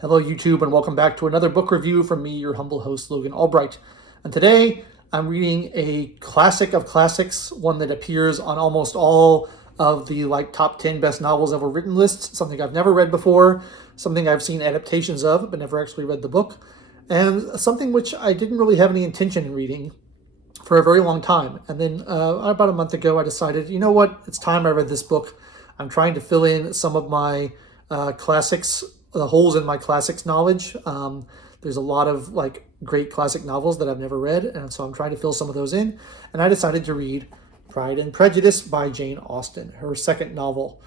Hello, YouTube, and welcome back to another book review from me, your humble host, Logan Albright. And today, I'm reading a classic of classics, one that appears on almost all of the top 10 best novels ever written lists, something I've never read before, something I've seen adaptations of, but never actually read the book, and something which I didn't really have any intention in reading for a very long time. And then about a month ago, I decided, you know what, it's time I read this book. I'm trying to fill in some of my classics, the holes in my classics knowledge. There's a lot of great classic novels that I've never read, and so I'm trying to fill some of those in. And I decided to read Pride and Prejudice by Jane Austen, her second novel.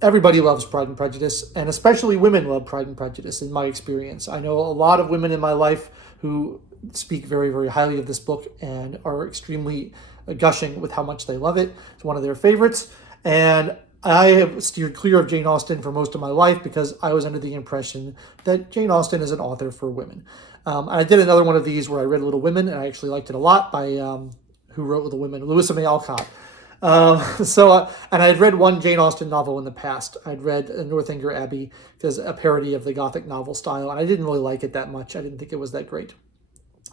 Everybody loves Pride and Prejudice, and especially women love Pride and Prejudice, in my experience. I know a lot of women in my life who speak very, very highly of this book and are extremely gushing with how much they love it. It's one of their favorites, and I have steered clear of Jane Austen for most of my life because I was under the impression that Jane Austen is an author for women. I did another one of these where I read Little Women, and I actually liked it a lot by who wrote Little Women? Louisa May Alcott. And I had read one Jane Austen novel in the past. I'd read Northanger Abbey, because a parody of the Gothic novel style, and I didn't really like it that much. I didn't think it was that great.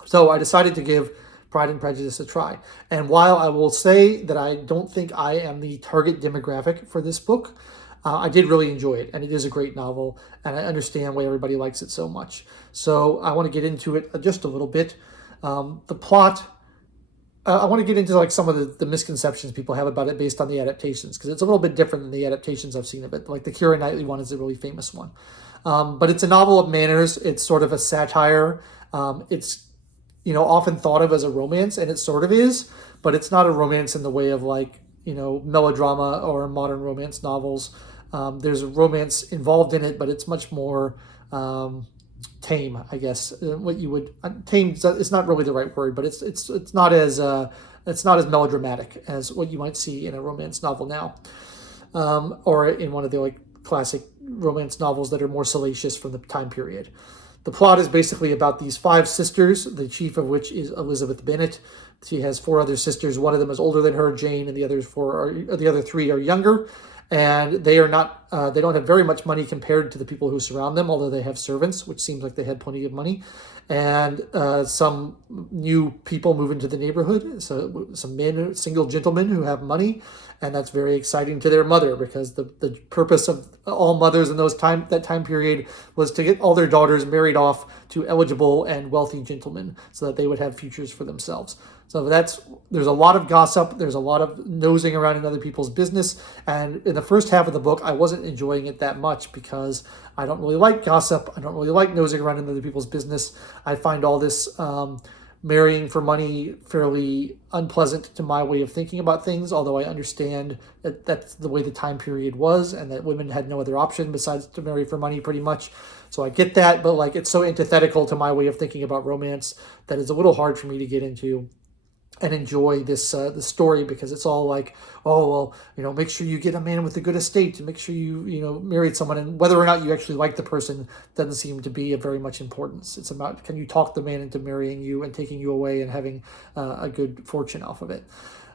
So I decided to give Pride and Prejudice a try. And while I will say that I don't think I am the target demographic for this book, I did really enjoy it, and it is a great novel, and I understand why everybody likes it so much. So I want to get into it just a little bit. The plot, I want to get into some of the misconceptions people have about it based on the adaptations, because it's a little bit different than the adaptations I've seen of it. Like the Keira Knightley one is a really famous one. But it's a novel of manners. It's sort of a satire. It's often thought of as a romance, and it sort of is, but it's not a romance in the way of melodrama or modern romance novels. There's a romance involved in it, but it's much more tame, I guess. What you would tame is not really the right word, but it's not as melodramatic as what you might see in a romance novel now, or in one of the classic romance novels that are more salacious from the time period. The plot is basically about these 5 sisters, the chief of which is Elizabeth Bennet. She has 4 other sisters. One of them is older than her, Jane, and the other 3 are younger. And they don't have very much money compared to the people who surround them, although they have servants, which seems like they had plenty of money. And some new people move into the neighborhood. So some men, single gentlemen who have money. And that's very exciting to their mother, because the purpose of all mothers in that time period was to get all their daughters married off to eligible and wealthy gentlemen so that they would have futures for themselves. So there's a lot of gossip. There's a lot of nosing around in other people's business. And in the first half of the book, I wasn't enjoying it that much because I don't really like gossip. I don't really like nosing around in other people's business. I find all this marrying for money fairly unpleasant to my way of thinking about things, although I understand that that's the way the time period was and that women had no other option besides to marry for money pretty much. So I get that, but it's so antithetical to my way of thinking about romance that it's a little hard for me to get into and enjoy this story, because it's all make sure you get a man with a good estate, and make sure you married someone, and whether or not you actually like the person doesn't seem to be of very much importance. It's about, can you talk the man into marrying you and taking you away and having a good fortune off of it.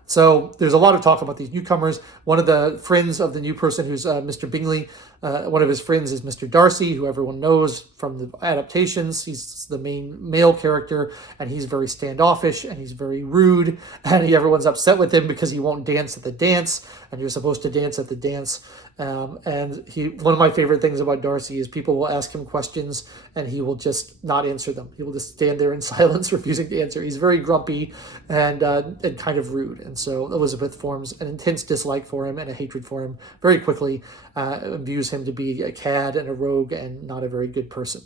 So there's a lot of talk about these newcomers. One of the friends of the new person, who's Mr. Bingley, one of his friends is Mr. Darcy, who everyone knows from the adaptations. He's the main male character, and he's very standoffish, and he's very rude, and everyone's upset with him because he won't dance at the dance, and you're supposed to dance at the dance. One of my favorite things about Darcy is people will ask him questions, and he will just not answer them. He will just stand there in silence, refusing to answer. He's very grumpy and kind of rude. And so Elizabeth forms an intense dislike for him and a hatred for him very quickly, views him to be a cad and a rogue and not a very good person.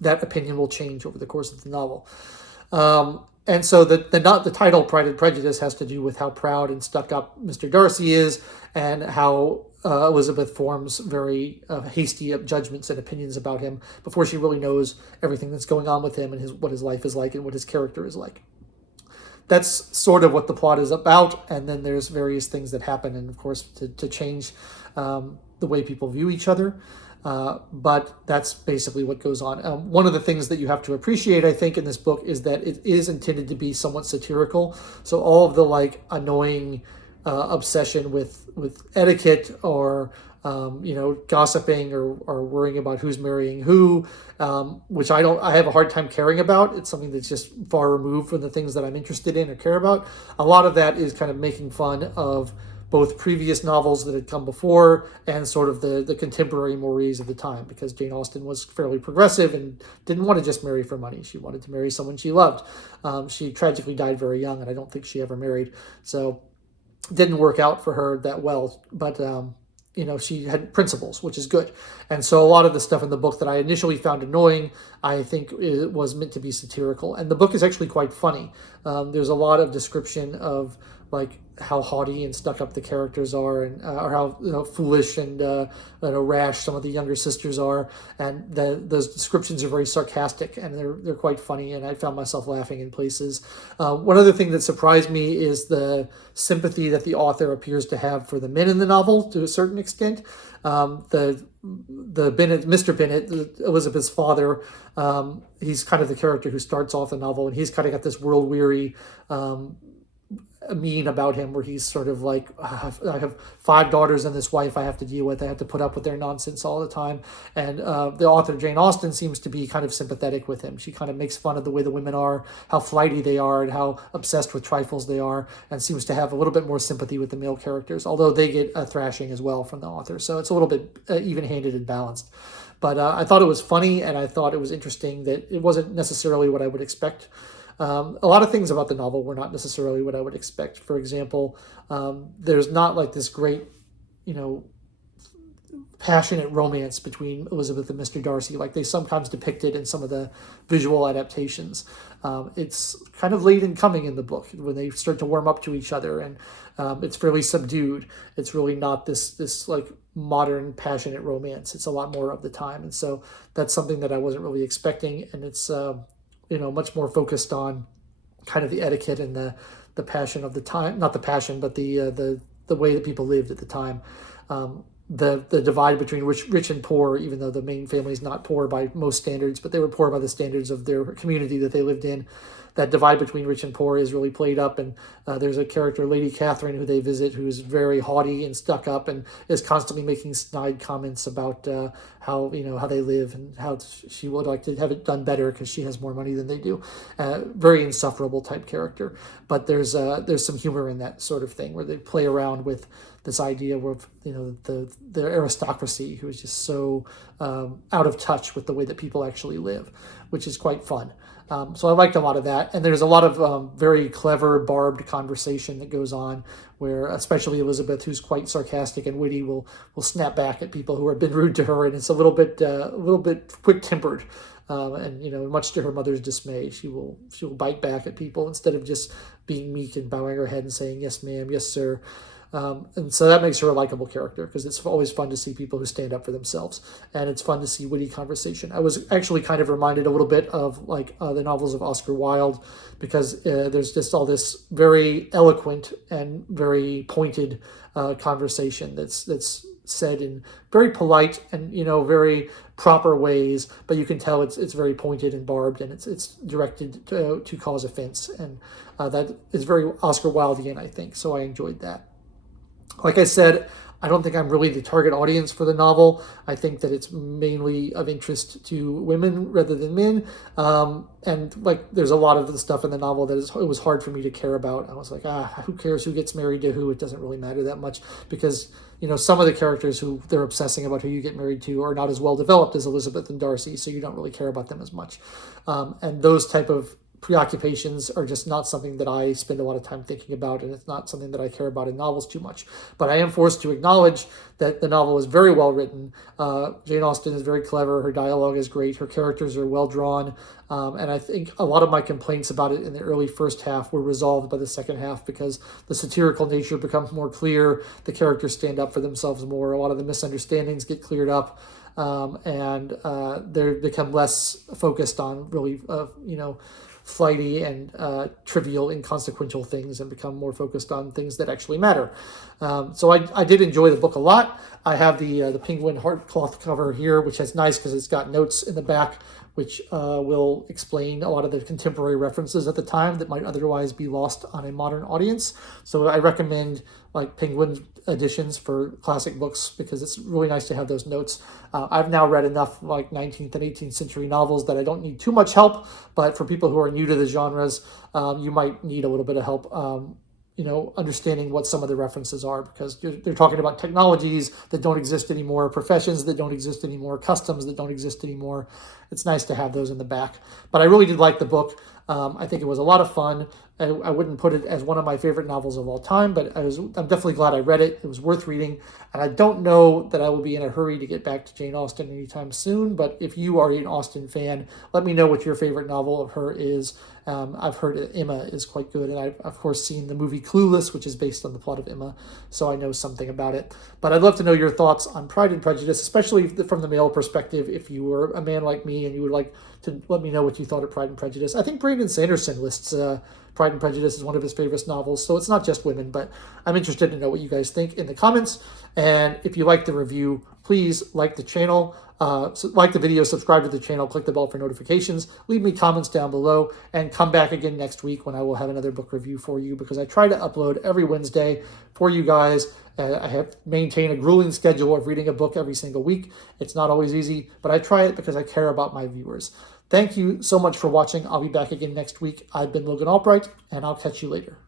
That opinion will change over the course of the novel. And so the title Pride and Prejudice has to do with how proud and stuck up Mr. Darcy is, and how Elizabeth forms very hasty judgments and opinions about him before she really knows everything that's going on with him and what his life is like and what his character is like. That's sort of what the plot is about, and then there's various things that happen, and of course to change the way people view each other. But that's basically what goes on. One of the things that you have to appreciate, I think, in this book is that it is intended to be somewhat satirical. So all of the annoying obsession with etiquette or gossiping or worrying about who's marrying who, which I have a hard time caring about. It's something that's just far removed from the things that I'm interested in or care about. A lot of that is kind of making fun of both previous novels that had come before and sort of the contemporary mores of the time, because Jane Austen was fairly progressive and didn't want to just marry for money. She wanted to marry someone she loved. She tragically died very young, and I don't think she ever married. So it didn't work out for her that well. But she had principles, which is good. And so a lot of the stuff in the book that I initially found annoying, I think it was meant to be satirical. And the book is actually quite funny. There's a lot of description of like how haughty and stuck up the characters are, and or how foolish and rash some of the younger sisters are, and those descriptions are very sarcastic and they're quite funny, and I found myself laughing in places. One other thing that surprised me is the sympathy that the author appears to have for the men in the novel to a certain extent. The Bennet, Mr. Bennet, Elizabeth's father, he's kind of the character who starts off the novel, and he's kind of got this world weary mean about him, where he's sort of like, I have 5 daughters and this wife I have to deal with. I have to put up with their nonsense all the time. And the author, Jane Austen, seems to be kind of sympathetic with him. She kind of makes fun of the way the women are, how flighty they are, and how obsessed with trifles they are, and seems to have a little bit more sympathy with the male characters, although they get a thrashing as well from the author. So it's a little bit even-handed and balanced. But I thought it was funny, and I thought it was interesting that it wasn't necessarily what I would expect. A lot of things about the novel were not necessarily what I would expect. For example, there's not like this great, passionate romance between Elizabeth and Mr. Darcy, like they sometimes depicted in some of the visual adaptations. It's kind of late in coming in the book when they start to warm up to each other, and it's fairly subdued. It's really not this like modern passionate romance. It's a lot more of the time, and so that's something that I wasn't really expecting, and it's much more focused on kind of the etiquette and the passion of the time, not the passion, but the way that people lived at the time. The divide between rich and poor, even though the main family is not poor by most standards, but they were poor by the standards of their community that they lived in. That divide between rich and poor is really played up, and there's a character, Lady Catherine, who they visit, who's very haughty and stuck up, and is constantly making snide comments about how they live and how she would like to have it done better because she has more money than they do. Very insufferable type character, but there's some humor in that sort of thing where they play around with this idea of the aristocracy, who is just so out of touch with the way that people actually live, which is quite fun. So I liked a lot of that. And there's a lot of very clever, barbed conversation that goes on where especially Elizabeth, who's quite sarcastic and witty, will snap back at people who have been rude to her. And it's a little bit quick-tempered. And much to her mother's dismay, she will bite back at people instead of just being meek and bowing her head and saying, "Yes, ma'am, yes, sir." And so that makes her a likable character, because it's always fun to see people who stand up for themselves, and it's fun to see witty conversation. I was actually kind of reminded a little bit of like the novels of Oscar Wilde, because there's just all this very eloquent and very pointed conversation that's said in very polite and very proper ways, but you can tell it's very pointed and barbed, and it's directed to cause offense, and that is very Oscar Wildean, I think. So I enjoyed that. Like I said, I don't think I'm really the target audience for the novel. I think that it's mainly of interest to women rather than men. And like, there's a lot of the stuff in the novel that it was hard for me to care about. I was like, who cares who gets married to who? It doesn't really matter that much, because some of the characters who they're obsessing about who you get married to are not as well developed as Elizabeth and Darcy, so you don't really care about them as much. And those type of preoccupations are just not something that I spend a lot of time thinking about, and it's not something that I care about in novels too much. But I am forced to acknowledge that the novel is very well written. Jane Austen is very clever. Her dialogue is great. Her characters are well drawn. And I think a lot of my complaints about it in the early first half were resolved by the second half, because the satirical nature becomes more clear. The characters stand up for themselves more. A lot of the misunderstandings get cleared up. And they become less focused on really, flighty and trivial, inconsequential things, and become more focused on things that actually matter. So I did enjoy the book a lot. I have the penguin heartcloth cover here, which is nice because it's got notes in the back, which will explain a lot of the contemporary references at the time that might otherwise be lost on a modern audience. So I recommend like Penguin editions for classic books, because it's really nice to have those notes. I've now read enough like 19th and 18th century novels that I don't need too much help, but for people who are new to the genres, you might need a little bit of help. Understanding what some of the references are, because they're talking about technologies that don't exist anymore, professions that don't exist anymore, customs that don't exist anymore. It's nice to have those in the back. But I really did like the book. I think it was a lot of fun. I wouldn't put it as one of my favorite novels of all time, but I'm definitely glad I read it. It was worth reading. And I don't know that I will be in a hurry to get back to Jane Austen anytime soon, but if you are an Austen fan, let me know what your favorite novel of her is. I've heard Emma is quite good, and I've, of course, seen the movie Clueless, which is based on the plot of Emma, so I know something about it. But I'd love to know your thoughts on Pride and Prejudice, especially from the male perspective, if you were a man like me and you would like to let me know what you thought of Pride and Prejudice. I think Brandon Sanderson lists Pride and Prejudice as one of his favorite novels, so it's not just women, but I'm interested to know what you guys think in the comments. And if you like the review, please like the channel, like the video, subscribe to the channel, click the bell for notifications, leave me comments down below, and come back again next week when I will have another book review for you, because I try to upload every Wednesday for you guys. I have maintained a grueling schedule of reading a book every single week. It's not always easy, but I try it because I care about my viewers. Thank you so much for watching. I'll be back again next week. I've been Logan Albright, and I'll catch you later.